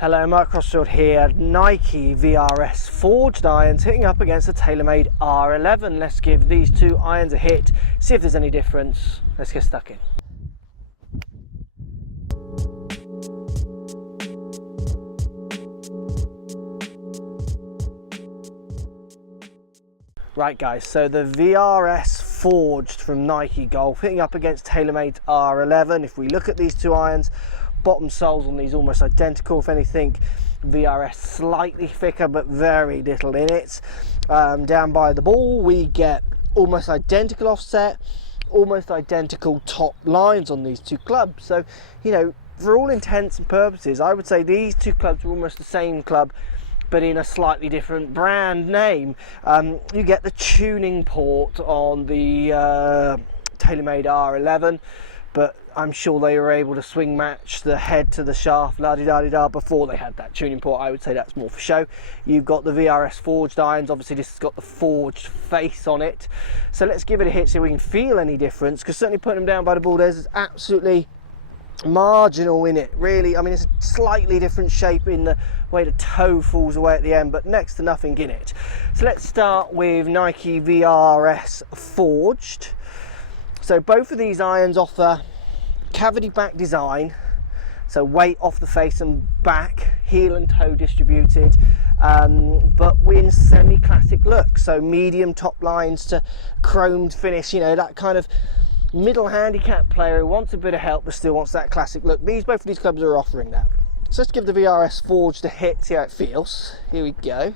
Hello, Mark Crossfield here. Nike VRS forged irons hitting up against the TaylorMade R11. Let's give these two irons a hit, see if there's any difference. Let's get stuck in. Right guys, so the VRS forged from Nike Golf hitting up against TaylorMade R11. If we look at these two irons, bottom soles on these almost identical. If anything, VRS slightly thicker but very little in it. Down by the ball we get almost identical offset, almost identical top lines on these two clubs. So, you know, for all intents and purposes, I would say these two clubs are almost the same club but in a slightly different brand name. You get the tuning port on the TaylorMade R11, but I'm sure they were able to swing match the head to the shaft la-di-da-di-da before they had that tuning port. I would say that's more for show. You've got the VRS forged irons. Obviously this has got the forged face on it, so let's give it a hit, see if we can feel any difference, because certainly putting them down by the ball, there's absolutely marginal in it, really. I mean, it's a slightly different shape in the way the toe falls away at the end, but next to nothing in it. So let's start with Nike VRS forged. So both of these irons offer cavity back design, so weight off the face and back, heel and toe distributed, but with semi-classic look. So medium top lines to chromed finish, you know, that kind of middle handicap player who wants a bit of help but still wants that classic look. Both of these clubs are offering that. So let's give the VRS forged a hit, see how it feels. Here we go.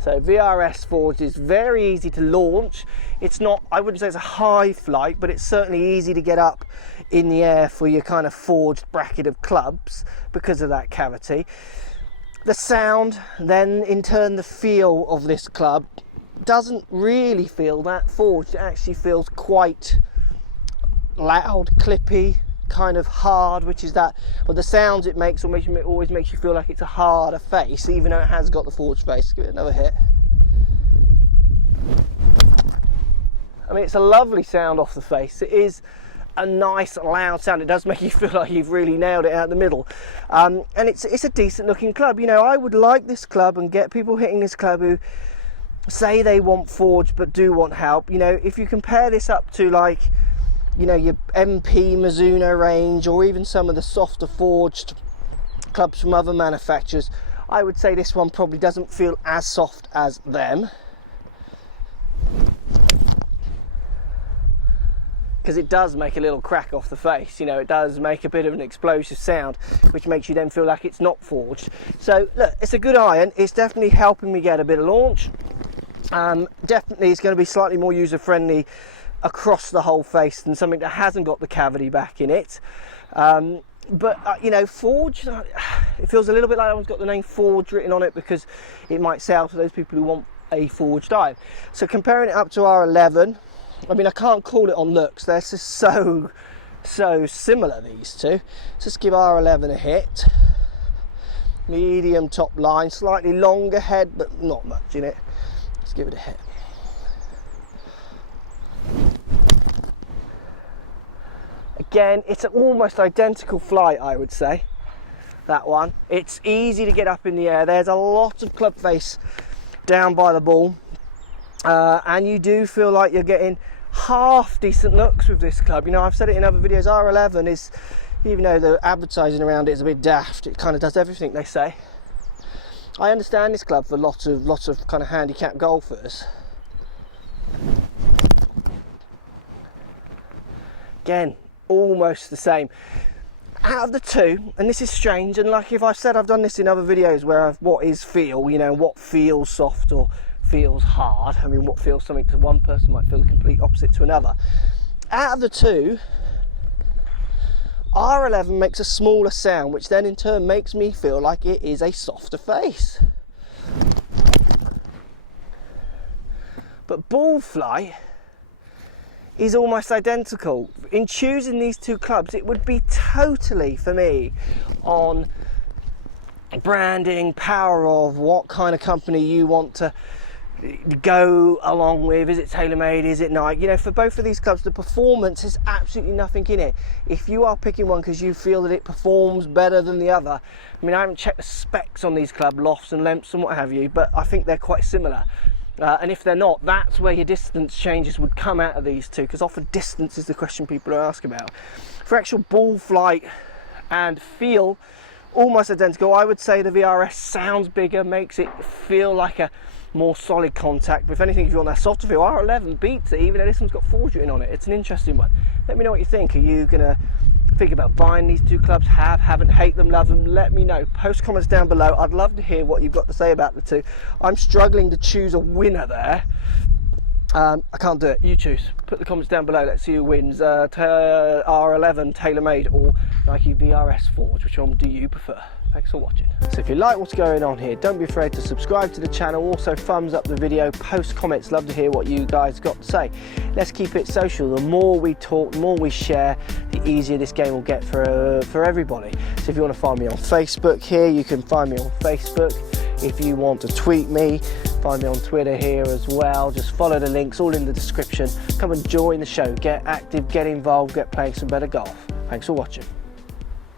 So VRS forged is very easy to launch. It's not, I wouldn't say it's a high flight, but it's certainly easy to get up in the air for your kind of forged bracket of clubs because of that cavity. The sound, then in turn the feel of this club doesn't really feel that forged. It actually feels quite loud, clippy, kind of hard, which is that, but the sounds it makes always makes you feel like it's a harder face, even though it has got the forged face. Give it another hit. I mean, it's a lovely sound off the face. It is a nice loud sound. It does make you feel like you've really nailed it out the middle, and it's a decent looking club. You know, I would like this club and get people hitting this club who say they want forged but do want help. You know, if you compare this up to, like, you know, your MP Mizuno range, or even some of the softer forged clubs from other manufacturers, I would say this one probably doesn't feel as soft as them, because it does make a little crack off the face. You know, it does make a bit of an explosive sound, which makes you then feel like it's not forged. So look, it's a good iron. It's definitely helping me get a bit of launch. Definitely it's going to be slightly more user friendly across the whole face than something that hasn't got the cavity back in it. But you know, forged, it feels a little bit like that one's got the name forged written on it, because it might sell to those people who want a forged iron. So comparing it up to R11, I mean, I can't call it on looks. They're just so similar, these two. So let's give R11 a hit. Medium top line, slightly longer head, but not much in it. Let's give it a hit. Again, it's an almost identical flight, I would say, that one. It's easy to get up in the air. There's a lot of club face down by the ball, and you do feel like you're getting half decent looks with this club. You know, I've said it in other videos, R11 is, even though the advertising around it is a bit daft, it kind of does everything they say. I understand this club for lots of kind of handicap golfers. Again, almost the same. Out of the two, and this is strange, and like if I've said, I've done this in other videos where what is feel, you know, what feels soft or feels hard. I mean, what feels something to one person might feel the complete opposite to another. Out of the two, R11 makes a smaller sound, which then in turn makes me feel like it is a softer face. But ball flight is almost identical. In choosing these two clubs, it would be totally, for me, on branding, power of what kind of company you want to go along with. Is it TaylorMade, is it Nike? You know, for both of these clubs, the performance is absolutely nothing in it. If you are picking one because you feel that it performs better than the other, I mean, I haven't checked the specs on these club lofts and lengths and what have you, but I think they're quite similar. And if they're not, that's where your distance changes would come out of these two, because often distance is the question people are asking about. For actual ball flight and feel, almost identical. I would say the VRS sounds bigger, makes it feel like a more solid contact. But if anything, if you want that softer feel, R11 beats it, even though this one's got forge written on it. It's an interesting one. Let me know what you think. Are you gonna think about buying these two clubs? Haven't, hate them, love them? Let me know. Post comments down below. I'd love to hear what you've got to say about the two. I'm struggling to choose a winner there. I can't do it. You choose. Put the comments down below. Let's see who wins. R11 TaylorMade or Nike VRS Forge. Which one do you prefer? Thanks for watching. So if you like what's going on here, don't be afraid to subscribe to the channel. Also thumbs up the video, post comments. Love to hear what you guys got to say. Let's keep it social. The more we talk, the more we share, the easier this game will get for everybody. So if you want to find me on Facebook here, you can find me on Facebook. If you want to tweet me, find me on Twitter here as well. Just follow the links, all in the description. Come and join the show. Get active, get involved, get playing some better golf. Thanks for watching.